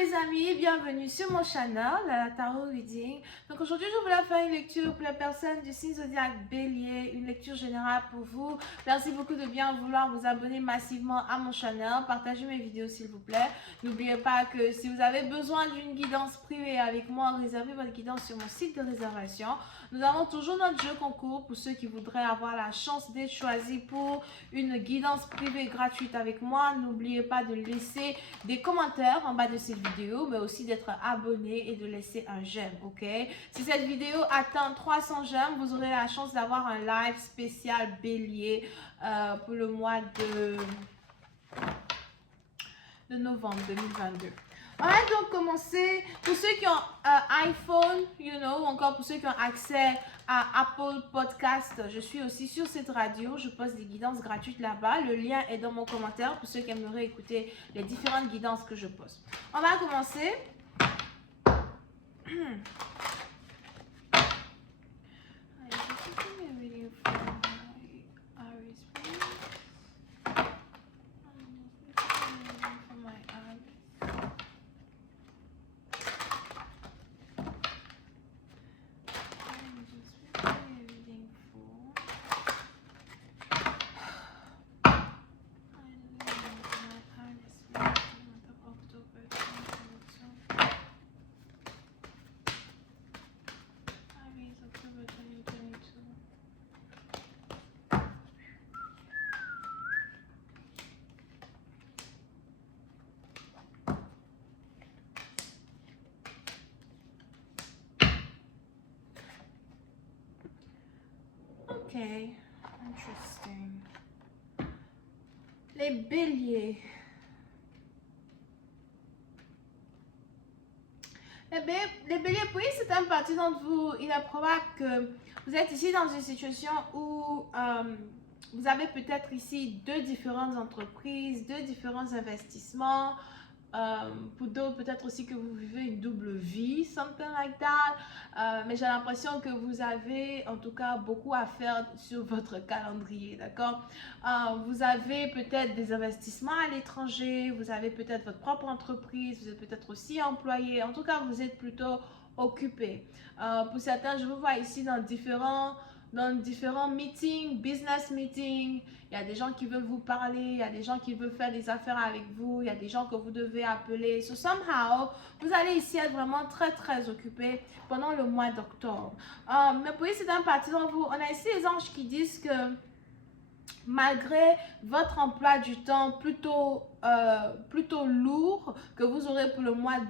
les amis, bienvenue sur mon channel, la Tarot Reading. Donc aujourd'hui, je voulais faire une lecture pour les personnes du signe zodiaque Bélier, une lecture générale pour vous. Merci beaucoup de bien vouloir vous abonner massivement à mon channel, partagez mes vidéos s'il vous plaît. N'oubliez pas que si vous avez besoin d'une guidance privée avec moi, réservez votre guidance sur mon site de réservation. Nous avons toujours notre jeu concours pour ceux qui voudraient avoir la chance d'être choisis pour une guidance privée gratuite avec moi. N'oubliez pas de laisser des commentaires en bas de cette vidéo, mais aussi d'être abonné et de laisser un j'aime, ok? Si cette vidéo atteint 300 j'aime, vous aurez la chance d'avoir un live spécial Bélier pour le mois de novembre 2022. On va donc commencer. Pour ceux qui ont iPhone, ou encore pour ceux qui ont accès à Apple Podcast, je suis aussi sur cette radio. Je poste des guidances gratuites là-bas. Le lien est dans mon commentaire pour ceux qui aimeraient écouter les différentes guidances que je poste. On va commencer. Okay, interesting. Les béliers. Les béliers, puis c'est un parti d'entre vous, il est probable que vous êtes ici dans une situation où vous avez peut-être ici deux différentes entreprises, deux différents investissements. Pour d'autres, peut-être aussi que vous vivez une double vie, something like that. Mais j'ai l'impression que vous avez en tout cas beaucoup à faire sur votre calendrier, d'accord? Vous avez peut-être des investissements à l'étranger, vous avez peut-être votre propre entreprise, vous êtes peut-être aussi employé. En tout cas, vous êtes plutôt occupé. Pour certains, je vous vois ici dans différents meetings, business meetings. Il y a des gens qui veulent vous parler, il y a des gens qui veulent faire des affaires avec vous, il y a des gens que vous devez appeler. So somehow, vous allez ici être vraiment très occupé pendant le mois d'octobre. Mais pour c'est un parti dans vous, on a ici les anges qui disent que malgré votre emploi du temps plutôt lourd que vous aurez pour le mois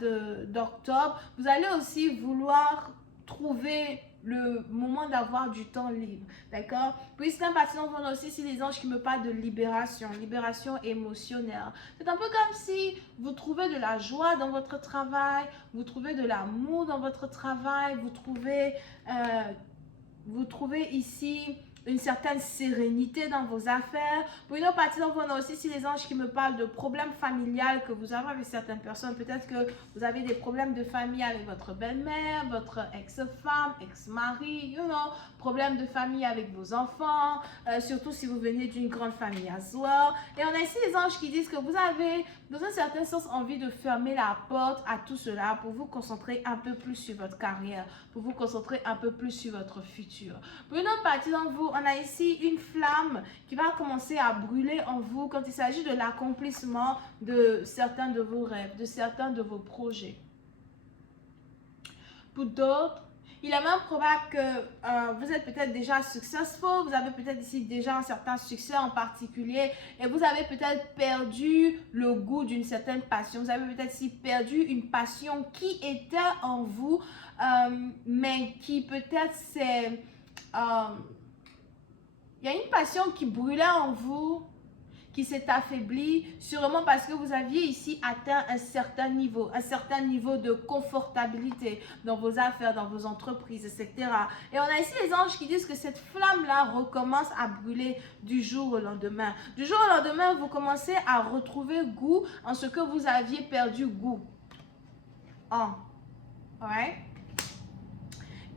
d'octobre, vous allez aussi vouloir trouver le moment d'avoir du temps libre, d'accord? Puis c'est un parti on a aussi les anges qui me parlent de libération émotionnelle. C'est un peu comme si vous trouvez de la joie dans votre travail, vous trouvez de l'amour dans votre travail, vous trouvez ici une certaine sérénité dans vos affaires. Pour une autre partie d'entre vous, on a aussi les anges qui me parlent de problèmes familiales que vous avez avec certaines personnes. Peut-être que vous avez des problèmes de famille avec votre belle-mère, votre ex-femme, ex-mari, problèmes de famille avec vos enfants, surtout si vous venez d'une grande famille as well. Et on a ici les anges qui disent que vous avez, dans un certain sens, envie de fermer la porte à tout cela pour vous concentrer un peu plus sur votre carrière, pour vous concentrer un peu plus sur votre futur. Pour une autre partie d'entre vous, on a ici une flamme qui va commencer à brûler en vous quand il s'agit de l'accomplissement de certains de vos rêves, de certains de vos projets. Pour d'autres, il est même probable que vous êtes peut-être déjà successful, vous avez peut-être ici déjà un certain succès en particulier et vous avez peut-être perdu le goût d'une certaine passion. Vous avez peut-être ici perdu une passion qui était en vous, mais qui peut-être c'est... il y a une passion qui brûlait en vous, qui s'est affaiblie, sûrement parce que vous aviez ici atteint un certain niveau de confortabilité dans vos affaires, dans vos entreprises, etc. Et on a ici les anges qui disent que cette flamme-là recommence à brûler du jour au lendemain. Du jour au lendemain, vous commencez à retrouver goût en ce que vous aviez perdu goût en. Alright?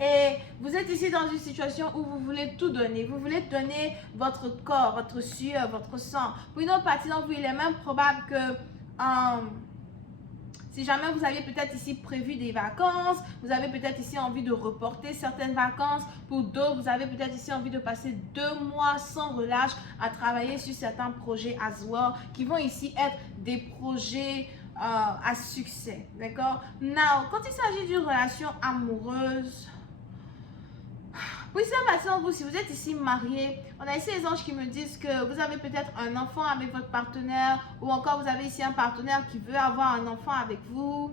Et vous êtes ici dans une situation où vous voulez tout donner. Vous voulez donner votre corps, votre sueur, votre sang. Pour une autre partie d'entre vous, il est même probable que Si jamais vous avez peut-être ici prévu des vacances, vous avez peut-être ici envie de reporter certaines vacances. Pour d'autres, vous avez peut-être ici envie de passer 2 mois sans relâche à travailler sur certains projets as well, qui vont ici être des projets à succès. D'accord? Now, quand il s'agit d'une relation amoureuse, oui, c'est maintenant vous, si vous êtes ici marié, on a ici les anges qui me disent que vous avez peut-être un enfant avec votre partenaire ou encore vous avez ici un partenaire qui veut avoir un enfant avec vous.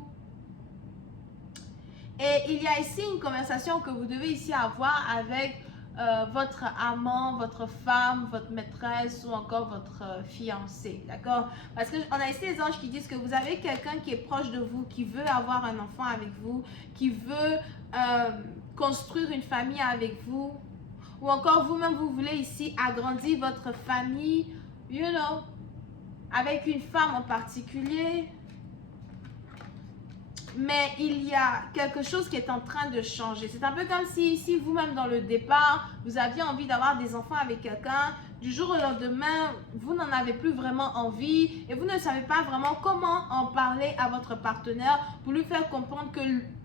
Et il y a ici une conversation que vous devez ici avoir avec votre amant, votre femme, votre maîtresse ou encore votre fiancé, d'accord? Parce qu'on a ici les anges qui disent que vous avez quelqu'un qui est proche de vous, qui veut avoir un enfant avec vous, qui veut construire une famille avec vous, ou encore vous-même, vous voulez ici agrandir votre famille, you know, avec une femme en particulier. Mais il y a quelque chose qui est en train de changer. C'est un peu comme si vous-même dans le départ, vous aviez envie d'avoir des enfants avec quelqu'un. Du jour au lendemain, vous n'en avez plus vraiment envie et vous ne savez pas vraiment comment en parler à votre partenaire pour lui faire comprendre que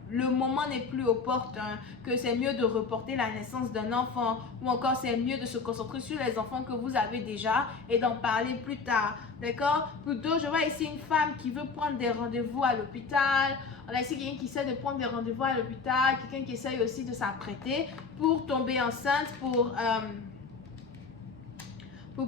le moment n'est plus opportun, que c'est mieux de reporter la naissance d'un enfant ou encore c'est mieux de se concentrer sur les enfants que vous avez déjà et d'en parler plus tard. D'accord? Pour d'autres, je vois ici une femme qui veut prendre des rendez-vous à l'hôpital. On a ici quelqu'un qui essaie de prendre des rendez-vous à l'hôpital, quelqu'un qui essaie aussi de s'apprêter pour tomber enceinte, pour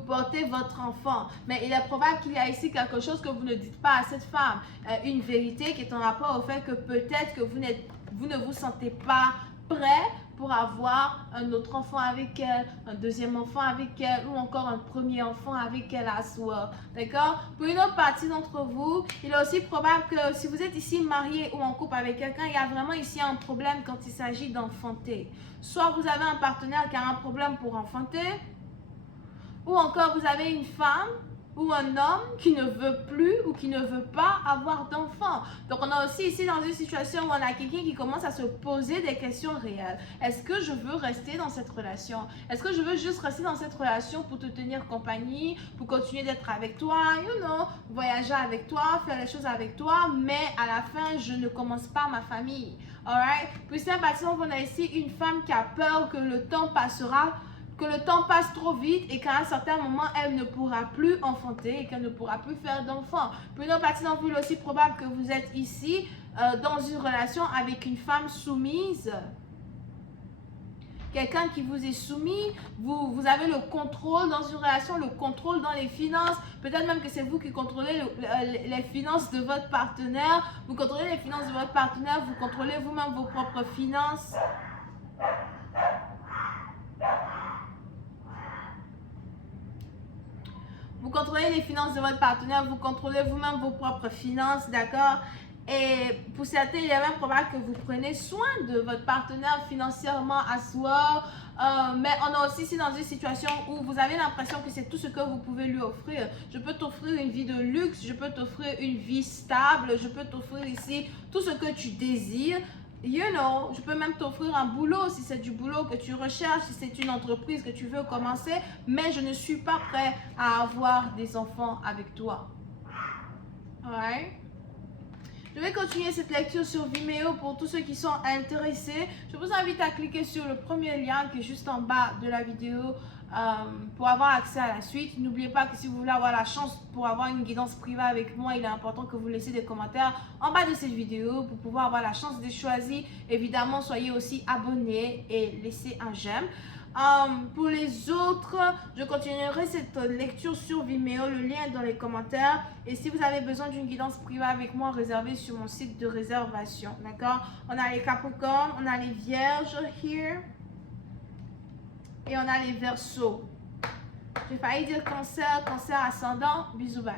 porter votre enfant. Mais il est probable qu'il y a ici quelque chose que vous ne dites pas à cette femme. Une vérité qui est en rapport au fait que peut-être que vous ne vous sentez pas prêt pour avoir un autre enfant avec elle, un deuxième enfant avec elle ou encore un premier enfant avec elle à soi. D'accord? Pour une autre partie d'entre vous, il est aussi probable que si vous êtes ici marié ou en couple avec quelqu'un, il y a vraiment ici un problème quand il s'agit d'enfanter. Soit vous avez un partenaire qui a un problème pour enfanter, ou encore vous avez une femme ou un homme qui ne veut plus ou qui ne veut pas avoir d'enfant. Donc on a aussi ici dans une situation où on a quelqu'un qui commence à se poser des questions réelles. Est-ce que je veux rester dans cette relation? Est-ce que je veux juste rester dans cette relation pour te tenir compagnie, pour continuer d'être avec toi, you know, voyager avec toi, faire les choses avec toi, mais à la fin, je ne commence pas ma famille. Alright? Puis c'est par exemple, on a ici une femme qui a peur que le temps passera, que le temps passe trop vite et qu'à un certain moment, elle ne pourra plus enfanter et qu'elle ne pourra plus faire d'enfants. Pour une autre partie d'entre vous, il est aussi probable que vous êtes ici dans une relation avec une femme soumise. Quelqu'un qui vous est soumis, vous avez le contrôle dans une relation, le contrôle dans les finances. Peut-être même que c'est vous qui contrôlez les finances de votre partenaire. Vous contrôlez les finances de votre partenaire, vous contrôlez vous-même vos propres finances. Vous contrôlez les finances de votre partenaire, vous contrôlez vous-même vos propres finances, d'accord? Et pour certains, il est même probable que vous prenez soin de votre partenaire financièrement à soi. Mais on est aussi ici dans une situation où vous avez l'impression que c'est tout ce que vous pouvez lui offrir. Je peux t'offrir une vie de luxe, je peux t'offrir une vie stable, je peux t'offrir ici tout ce que tu désires. You know, je peux même t'offrir un boulot si c'est du boulot que tu recherches, si c'est une entreprise que tu veux commencer, mais je ne suis pas prêt à avoir des enfants avec toi. Alright? Je vais continuer cette lecture sur Vimeo pour tous ceux qui sont intéressés. Je vous invite à cliquer sur le premier lien qui est juste en bas de la vidéo pour avoir accès à la suite. N'oubliez pas que si vous voulez avoir la chance pour avoir une guidance privée avec moi, il est important que vous laissiez des commentaires en bas de cette vidéo pour pouvoir avoir la chance de choisir. Évidemment, soyez aussi abonnés et laissez un j'aime. Pour les autres, je continuerai cette lecture sur Vimeo, le lien est dans les commentaires. Et si vous avez besoin d'une guidance privée avec moi, réservez sur mon site de réservation. D'accord? On a les Capricornes, on a les Vierges here. Et on a les Verseaux. J'ai failli dire Cancer, Cancer ascendant. Bisous, bye.